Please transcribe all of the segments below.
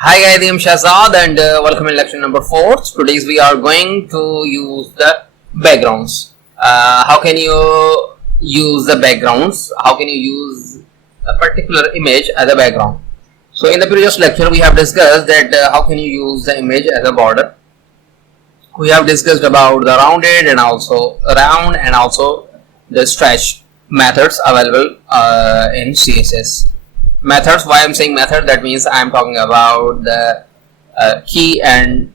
Hi guys, I am Shahzad and welcome in lecture number 4. Today we are going to use the backgrounds. How can you use the backgrounds? How can you use a particular image as a background? So in the previous lecture we have discussed that how can you use the image as a border. We have discussed about the rounded and also round and also the stretch methods available in CSS. Methods, why I'm saying method, that means I'm talking about the key and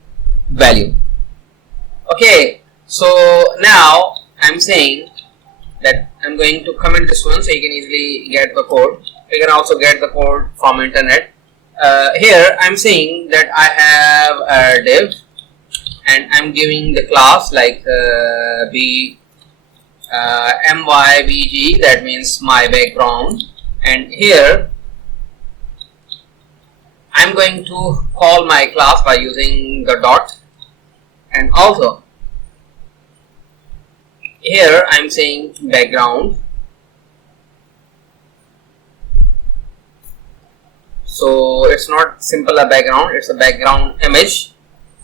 value. Okay, so now I'm saying that I'm going to comment this one so you can easily get the code. You can also get the code from internet. Here I'm saying that I have a div and I'm giving the class like mybg, that means my background, and here I'm going to call my class by using the dot, and also here I'm saying background. So it's not simple a background, it's a background image,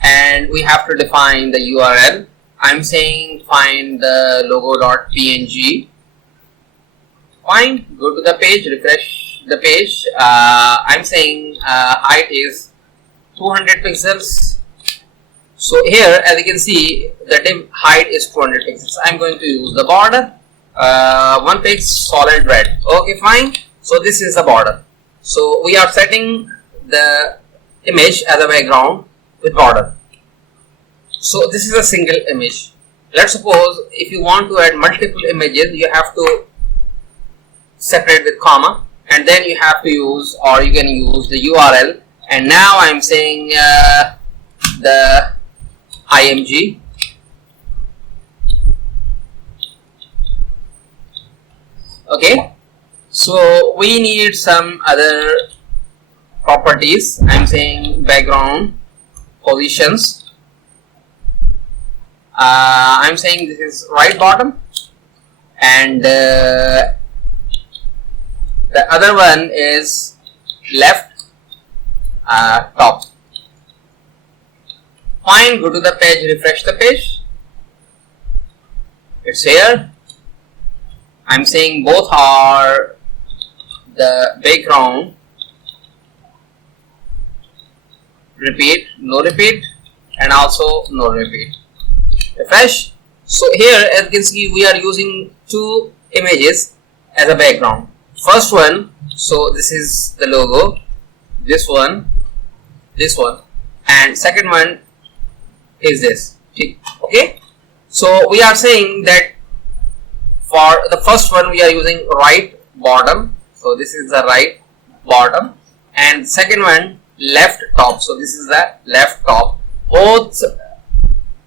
and we have to define the URL. I'm saying find the logo.png. Fine, go to the page, refresh the page. I'm saying height is 200 pixels. So here, as you can see, the div height is 200 pixels. I'm going to use the border, one page solid red. Okay, fine. So this is the border. So we are setting the image as a background with border. So this is a single image. Let's suppose if you want to add multiple images, you have to separate with comma, and then you have to use, or you can use the URL. And now I'm saying the img. Okay, so we need some other properties. I'm saying background positions. I'm saying this is right bottom, and the other one is left top. Fine, go to the page, refresh the page. It's here. I'm saying both are the background. Repeat, no repeat, and also no repeat. Refresh. So here, as you can see, we are using two images as a background. First one, so this is the logo, this one, and second one is this. Okay, so we are saying that for the first one we are using right bottom, so this is the right bottom, and second one left top, so this is the left top. Both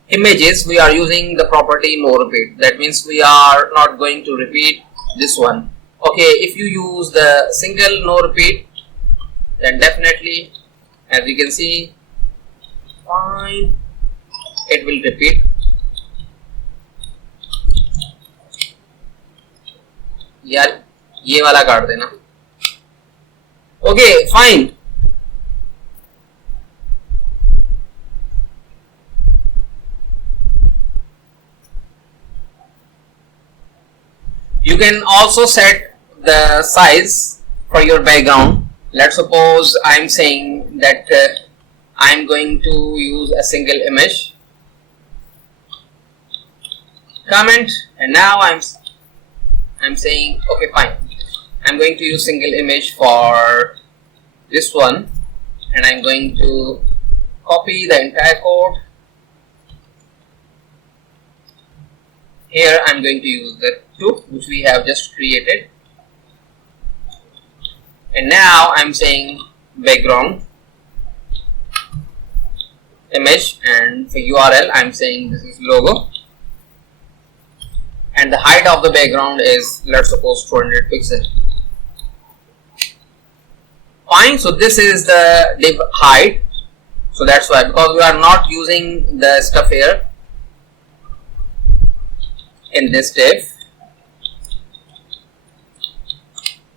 images we are using the property no repeat, that means we are not going to repeat this one. Okay, if you use the single no repeat, then definitely, as you can see, fine, it will repeat. यार ये वाला काट देना. Okay, fine. You can also set the size for your background. Let's suppose I'm saying that I'm going to use a single image. Comment, and now I'm saying okay, fine. I'm going to use single image for this one, and I'm going to copy the entire code. Here I'm going to use the two which we have just created, and now I'm saying background image, and for URL I'm saying this is logo, and the height of the background is, let's suppose, 200 pixels. Fine, so this is the div height. So that's why, because we are not using the stuff here in this div.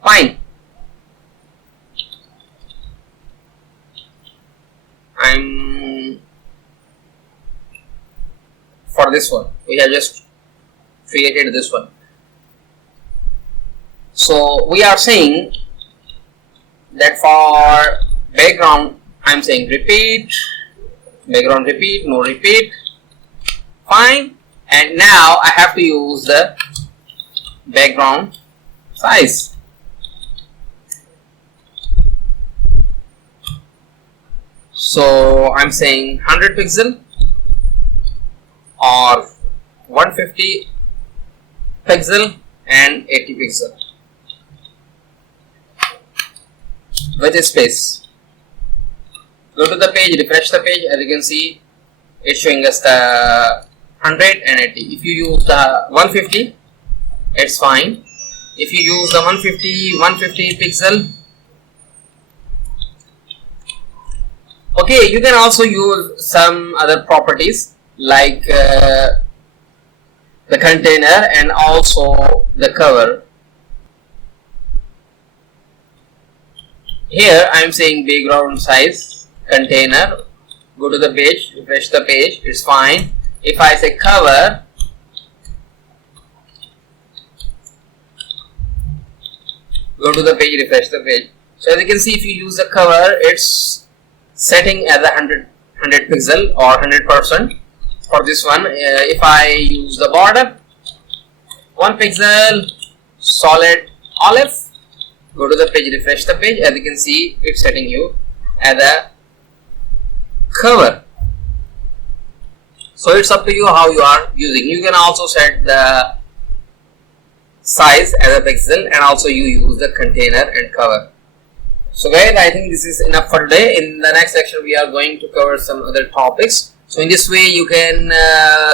Fine. for this one. We have just created this one. So we are saying that for background, I'm saying repeat, background repeat, no repeat, fine. And now I have to use the background size. So I'm saying 100 pixel or 150 pixel and 80 pixel with a space. Go to the page, refresh the page. As you can see, it's showing us the 100 and 80. If you use the 150, it's fine. If you use the 150 pixel, okay, you can also use some other properties like the container and also the cover. Here I am saying background size, container. Go to the page, refresh the page, it's fine. If I say cover, go to the page, refresh the page. So as you can see, if you use the cover, it's setting as a 100 pixel or 100%. For this one, if I use the border, 1 pixel, solid olive, go to the page, refresh the page. As you can see, it's setting you as a cover. So it's up to you how you are using. You can also set the size as a pixel and also you use the container and cover. So guys, I think this is enough for today. In the next section, we are going to cover some other topics. So in this way, you can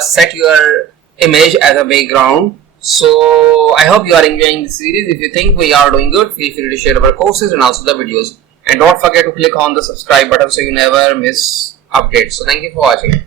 set your image as a background. So I hope you are enjoying this series. If you think we are doing good, feel free to share our courses and also the videos. And don't forget to click on the subscribe button so you never miss updates. So thank you for watching.